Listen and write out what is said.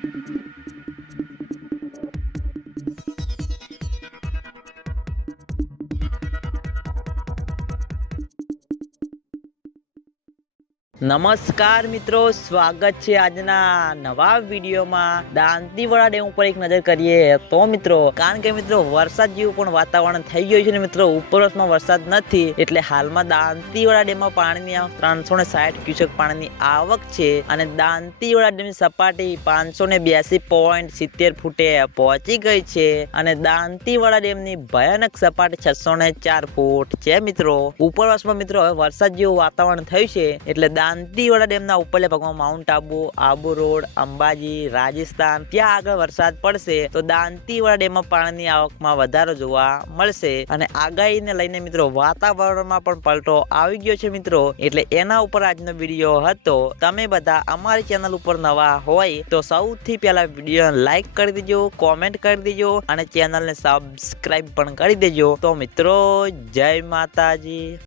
Thank you. નમસ્કાર મિત્રો, સ્વાગત છે આજના નવા વિડીયોમાં. દાંતીવાડા ડેમ ઉપર એક નજર કરીએ તો મિત્રો, કારણ કે મિત્રો વરસાદ જેવું પણ વાતાવરણ થઈ ગયું છે ને મિત્રો, ઉપરવાસમાં વરસાદ નથી, એટલે હાલમાં દાંતીવાડા ડેમમાં પાણીની ત્રણસો ને સાઠ ક્યુસેક પાણીની આવક છે અને દાંતીવાડા ડેમની સપાટી પાંચસો ને બ્યાસી પોઈન્ટ સિત્તેર ફૂટે પહોંચી ગઈ છે અને દાંતીવાડા ડેમની ભયાનક સપાટી છસો ને ચાર ફૂટ છે મિત્રો. ઉપરવાસમાં મિત્રો હવે વરસાદ જેવું વાતાવરણ થયું છે, એટલે દાંતીવાડા ડેમના ઉપરલે ભાગમાં માઉન્ટ આબુ આબુ રોડ, અંબાજી, રાજસ્થાન, ત્યાં આગળ વરસાદ પડશે તો દાંતીવાડા ડેમમાં પાણીની આવકમાં વધારો જોવા મળશે. અને આગાહીને લઈને મિત્રો, વાતાવરણમાં પણ પલટો આવી ગયો છે મિત્રો. એટલે એના ઉપર આજનો વીડિયો હતો. તમે બધા અમારી ચેનલ ઉપર નવા હોય તો સૌથી પહેલા વીડિયો લાઈક કરી દેજો, કોમેન્ટ કરી દેજો અને ચેનલને સબસ્ક્રાઈબ પણ કરી દેજો. તો મિત્રો, જય માતાજી.